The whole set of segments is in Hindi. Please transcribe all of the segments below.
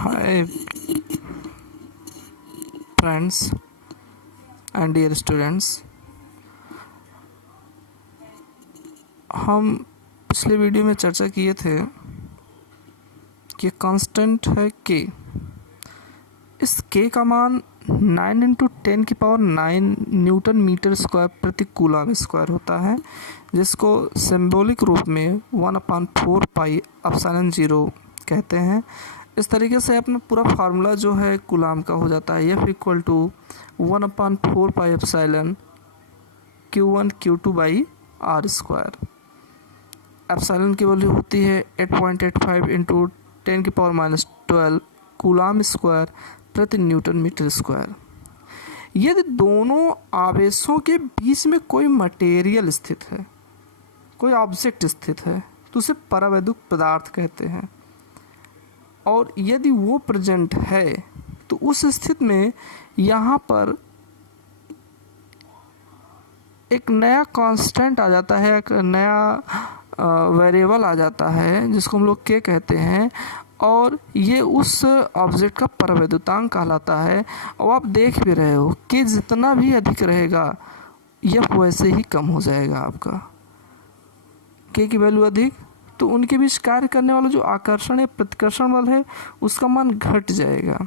Hi friends and dear students, हम पिछले वीडियो में चर्चा किए थे कि कांस्टेंट है k। इस k का मान 9 इंटू 10 की पावर 9 न्यूटन मीटर स्क्वायर प्रति कूलम स्क्वायर होता है, जिसको सिंबॉलिक रूप में 1/4 पाई एप्सिलॉन 0 कहते हैं। इस तरीके से अपना पूरा फार्मूला जो है कूलम का हो जाता है F equal to 1/4 pi epsilon Q1 Q2 by R square. Epsilon की वैल्यू होती है 8.85 इंटू 10 की पावर -12 कूलम स्क्वायर प्रति न्यूटन मीटर स्क्वायर। यदि दोनों आवेशों के बीच में कोई मटेरियल स्थित है, कोई ऑब्जेक्ट स्थित है, तो उसे परावैद्युत पदार्थ कहते हैं। और यदि वो प्रेजेंट है तो उस स्थिति में यहाँ पर एक नया कांस्टेंट आ जाता है, एक नया वेरिएबल आ जाता है जिसको हम लोग के कहते हैं, और ये उस ऑब्जेक्ट का परावैद्युतांक कहलाता है। और आप देख भी रहे हो कि जितना भी अधिक रहेगा यह वैसे ही कम हो जाएगा आपका। के की वैल्यू अधिक तो उनके बीच कार्य करने वाला जो आकर्षण या प्रतिकर्षण बल है उसका मान घट जाएगा।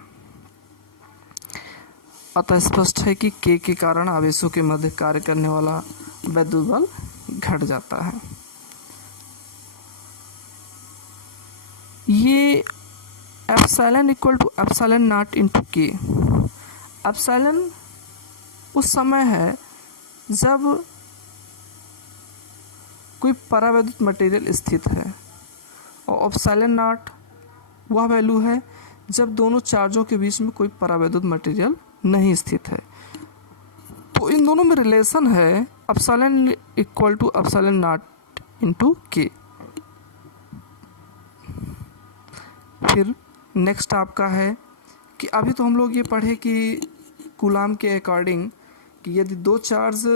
अतः स्पष्ट है कि के के कारण आवेशों के मध्य कार्य करने वाला वैद्युत बल घट जाता है। ये epsilon equal to epsilon naught into K. Epsilon उस समय है जब कोई परावैद्युत मटेरियल स्थित है, और एप्सिलॉन नॉट वह वैल्यू है जब दोनों चार्जों के बीच में कोई परावैद्युत मटेरियल नहीं स्थित है। तो इन दोनों में रिलेशन है epsilon equal to epsilon naught into K. फिर नेक्स्ट आपका है कि अभी तो हम लोग ये पढ़े कि कूलम के अकॉर्डिंग कि यदि दो चार्ज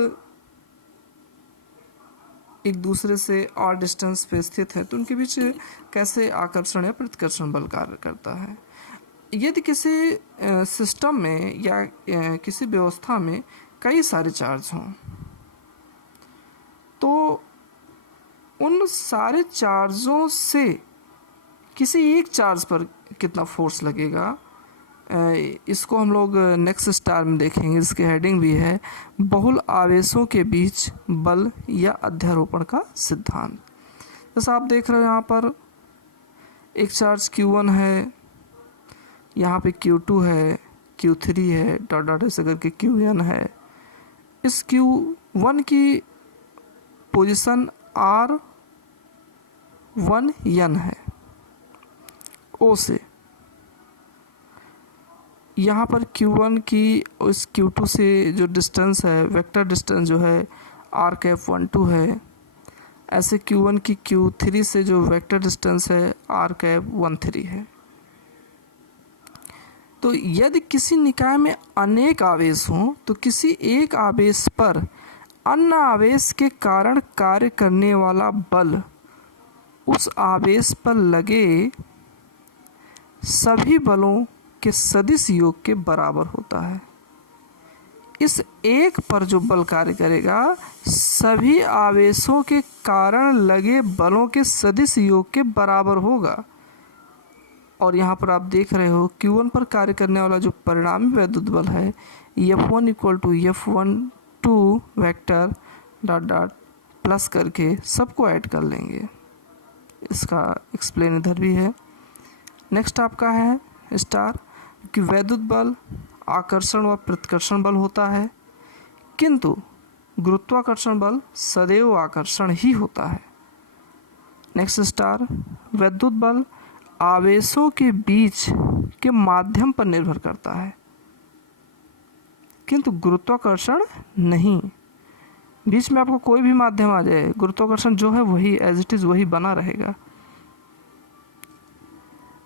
एक दूसरे से और डिस्टेंस पे स्थित है तो उनके बीच कैसे आकर्षण या प्रतिकर्षण बल कार्य करता है। यदि किसी सिस्टम में या किसी व्यवस्था में कई सारे चार्ज हों तो उन सारे चार्जों से किसी एक चार्ज पर कितना फोर्स लगेगा, इसको हम लोग नेक्स्ट स्टार में देखेंगे। इसके हेडिंग भी है बहुल आवेशों के बीच बल या अध्यारोपण का सिद्धांत। जैसा आप देख रहे हो यहाँ पर एक चार्ज Q1 है, यहाँ पे Q2 है, Q3 है, डॉट डॉट ऐसे करके Qn है। इस Q1 की पोजीशन R1n है O से। यहाँ पर Q1 की उस Q2 से जो डिस्टेंस है, वेक्टर डिस्टेंस जो है R12 है। ऐसे Q1 की Q3 से जो वेक्टर डिस्टेंस है R13 है। तो यदि किसी निकाय में अनेक आवेश हों तो किसी एक आवेश पर अन्य आवेश के कारण कार्य करने वाला बल उस आवेश पर लगे सभी बलों के सदिश योग के बराबर होता है। इस एक पर जो बल कार्य करेगा सभी आवेशों के कारण लगे बलों के सदिश योग के बराबर होगा। और यहाँ पर आप देख रहे हो Q1 पर कार्य करने वाला जो परिणामी वैद्युत बल है F1 equal to F12 vector dot dot plus करके सबको ऐड कर लेंगे। इसका एक्सप्लेन इधर भी है। नेक्स्ट आपका है स्टार कि वैद्युत बल आकर्षण व प्रतिकर्षण बल होता है, किंतु गुरुत्वाकर्षण बल सदैव आकर्षण ही होता है। नेक्स्ट स्टार वैद्युत बल आवेशों के बीच के माध्यम पर निर्भर करता है, किंतु गुरुत्वाकर्षण नहीं। बीच में आपको कोई भी माध्यम आ जाए, गुरुत्वाकर्षण जो है वही एज इट इज वही बना रहेगा।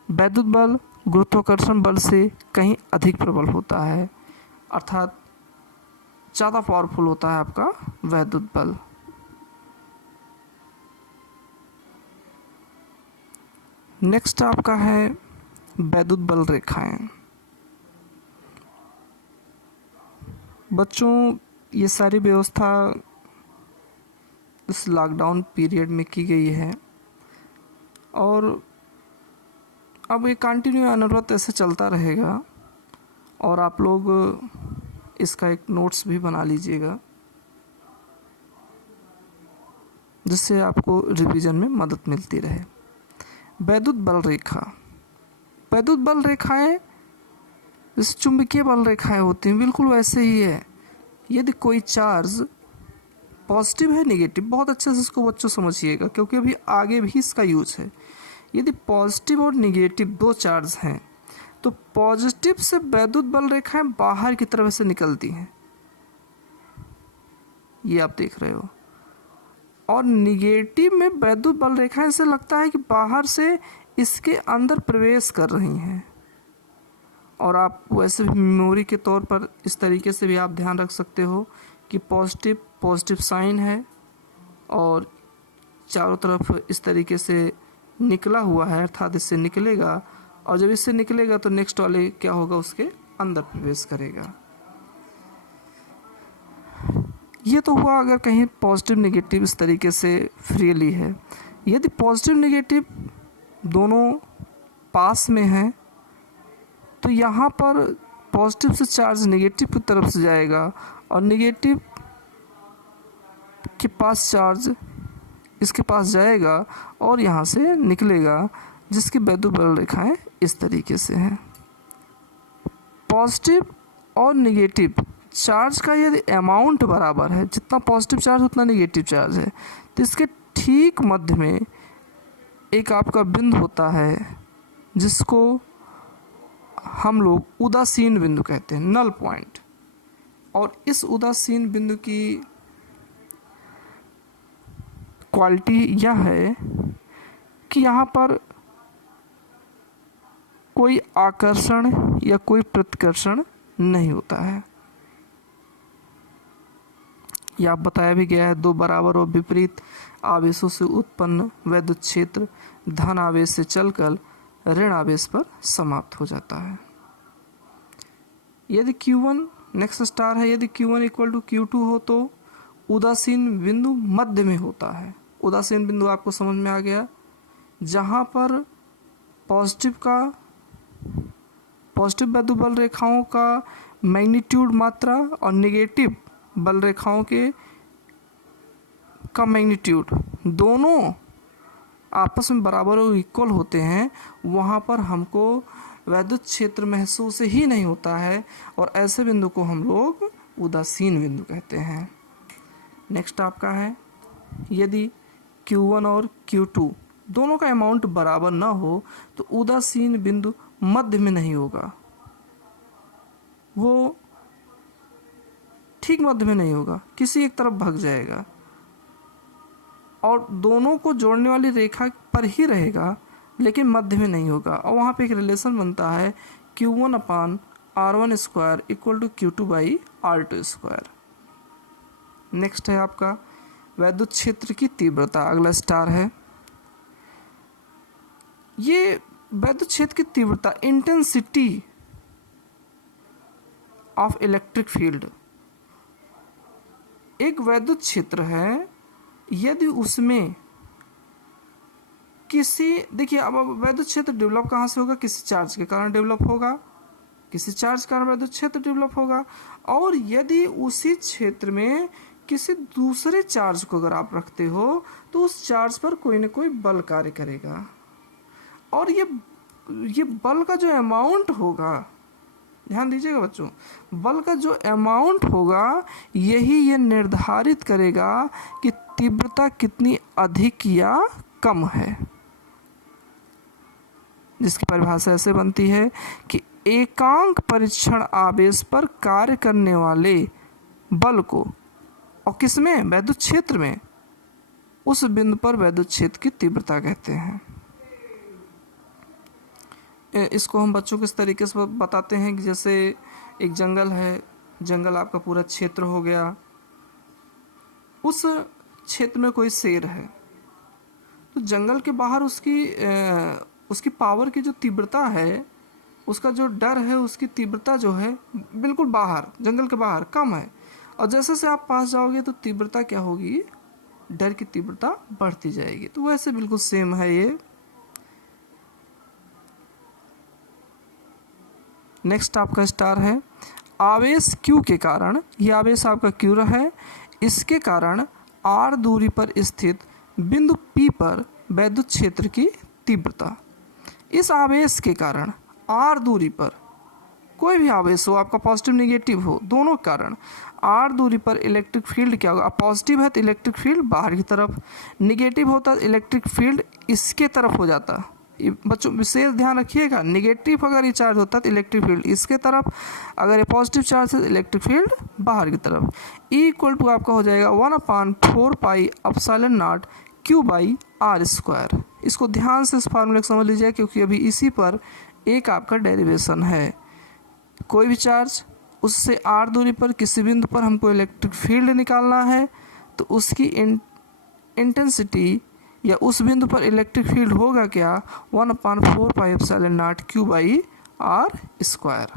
वैद्युत बल गुरुत्वाकर्षण बल से कहीं अधिक प्रबल होता है, अर्थात ज़्यादा पावरफुल होता है आपका वैद्युत बल। नेक्स्ट आपका है वैद्युत बल रेखाएं। बच्चों ये सारी व्यवस्था इस लॉकडाउन पीरियड में की गई है और अब ये कंटिन्यू अनवरत ऐसे चलता रहेगा और आप लोग इसका एक नोट्स भी बना लीजिएगा जिससे आपको रिवीजन में मदद मिलती रहे। वैद्युत बल रेखा, वैद्युत बल रेखाएं जैसे चुंबकीय बल रेखाएं होती हैं, बिल्कुल वैसे ही है। यदि कोई चार्ज पॉजिटिव है नेगेटिव, बहुत अच्छे से इसको बच्चों समझिएगा क्योंकि अभी आगे भी इसका यूज है। यदि पॉजिटिव और नेगेटिव दो चार्ज हैं तो पॉजिटिव से वैद्युत बल रेखाएं बाहर की तरफ से निकलती हैं, ये आप देख रहे हो, और निगेटिव में वैद्युत बल रेखाएं ऐसे लगता है कि बाहर से इसके अंदर प्रवेश कर रही हैं। और आप वैसे भी मेमोरी के तौर पर इस तरीके से भी आप ध्यान रख सकते हो कि पॉजिटिव साइन है और चारों तरफ इस तरीके से निकला हुआ है, अर्थात इससे निकलेगा और जब इससे निकलेगा तो नेक्स्ट वाले क्या होगा, उसके अंदर प्रवेश करेगा। ये तो हुआ अगर कहीं पॉजिटिव नेगेटिव इस तरीके से फ्रीली है। यदि पॉजिटिव नेगेटिव दोनों पास में हैं तो यहाँ पर पॉजिटिव से चार्ज नेगेटिव की तरफ से जाएगा और नेगेटिव के पास चार्ज इसके पास जाएगा और यहाँ से निकलेगा, जिसकी वैद्युत बल रेखाएं इस तरीके से हैं। पॉजिटिव और नेगेटिव चार्ज का यदि अमाउंट बराबर है, जितना पॉजिटिव चार्ज उतना नेगेटिव चार्ज है, तो इसके ठीक मध्य में एक आपका बिंदु होता है जिसको हम लोग उदासीन बिंदु कहते हैं, नल पॉइंट। और इस उदासीन बिंदु की क्वालिटी यह है कि यहाँ पर कोई आकर्षण या कोई प्रतिकर्षण नहीं होता है। यह बताया भी गया है, दो बराबर और विपरीत आवेशों से उत्पन्न वैद्युत क्षेत्र धन आवेश से चलकर ऋण आवेश पर समाप्त हो जाता है। यदि Q1 नेक्स्ट स्टार है, यदि Q1 इक्वल टू Q2 हो तो उदासीन बिंदु मध्य में होता है। उदासीन बिंदु आपको समझ में आ गया, जहाँ पर पॉजिटिव वैद्युत बल रेखाओं का मैग्नीट्यूड मात्रा और नेगेटिव बल रेखाओं का मैग्नीट्यूड दोनों आपस में बराबर और इक्वल होते हैं, वहाँ पर हमको वैद्युत क्षेत्र महसूस ही नहीं होता है और ऐसे बिंदु को हम लोग उदासीन बिंदु कहते हैं। नेक्स्ट आपका है, यदि Q1 और Q2 दोनों का अमाउंट बराबर ना हो तो उदासीन बिंदु मध्य में नहीं होगा, वो ठीक मध्य में नहीं होगा, किसी एक तरफ भाग जाएगा और दोनों को जोड़ने वाली रेखा पर ही रहेगा लेकिन मध्य में नहीं होगा। और वहाँ पे एक रिलेशन बनता है Q1/R1 square equal to Q2/R2 square. Next है आपका वैद्युत क्षेत्र की तीव्रता, अगला स्टार है। ये वैद्युत क्षेत्र की तीव्रता, इंटेंसिटी ऑफ इलेक्ट्रिक फील्ड, एक वैद्युत क्षेत्र है, यदि उसमें देखिए अब वैद्युत क्षेत्र डेवलप कहाँ से होगा, किसी चार्ज के कारण डेवलप होगा, किसी चार्ज के कारण वैद्युत क्षेत्र डेवलप होगा। और यदि उसी क्षेत्र में किसी दूसरे चार्ज को अगर आप रखते हो तो उस चार्ज पर कोई ना कोई बल कार्य करेगा और ये बल का जो अमाउंट होगा, ध्यान दीजिएगा बच्चों, बल का जो अमाउंट होगा यही ये निर्धारित करेगा कि तीव्रता कितनी अधिक या कम है, जिसकी परिभाषा ऐसे बनती है कि एकांक परीक्षण आवेश पर कार्य करने वाले बल को, और किसमें, वैद्युत क्षेत्र में, उस बिंदु पर वैद्युत क्षेत्र की तीव्रता कहते हैं। इसको हम बच्चों को इस तरीके से बताते हैं कि जैसे एक जंगल है, जंगल आपका पूरा क्षेत्र हो गया, उस क्षेत्र में कोई शेर है तो जंगल के बाहर उसकी पावर की जो तीव्रता है, उसका जो डर है, उसकी तीव्रता जो है बिल्कुल बाहर, जंगल के बाहर कम है। और जैसे से आप पास जाओगे तो तीव्रता क्या होगी, डर की तीव्रता बढ़ती जाएगी। तो वैसे बिल्कुल सेम है ये। नेक्स्ट आपका स्टार है आवेश Q के कारण, यह आवेश आपका Q रहा है, इसके कारण R दूरी पर स्थित बिंदु P पर वैद्युत क्षेत्र की तीव्रता। इस आवेश के कारण R दूरी पर, कोई भी आवेश हो, आपका पॉजिटिव निगेटिव हो, दोनों के कारण R दूरी पर इलेक्ट्रिक फील्ड क्या होगा, पॉजिटिव है तो इलेक्ट्रिक फील्ड बाहर की तरफ, निगेटिव होता है इलेक्ट्रिक फील्ड इसके तरफ हो जाता। बच्चों विशेष ध्यान रखिएगा, निगेटिव अगर ये चार्ज होता है तो इलेक्ट्रिक फील्ड इसके तरफ, अगर ये पॉजिटिव चार्ज है तो इलेक्ट्रिक फील्ड बाहर की तरफ। E इक्वल टू आपका हो जाएगा 1/4 pi epsilon not Q by R square. इसको ध्यान से इस फार्मूले को समझ लीजिए, क्योंकि अभी इसी पर एक आपका डेरिवेशन है। कोई भी चार्ज, उससे R दूरी पर किसी बिंदु पर हमको इलेक्ट्रिक फील्ड निकालना है, तो उसकी इंटेंसिटी या उस बिंदु पर इलेक्ट्रिक फील्ड होगा क्या, 1/4 pi epsilon not Q by R square.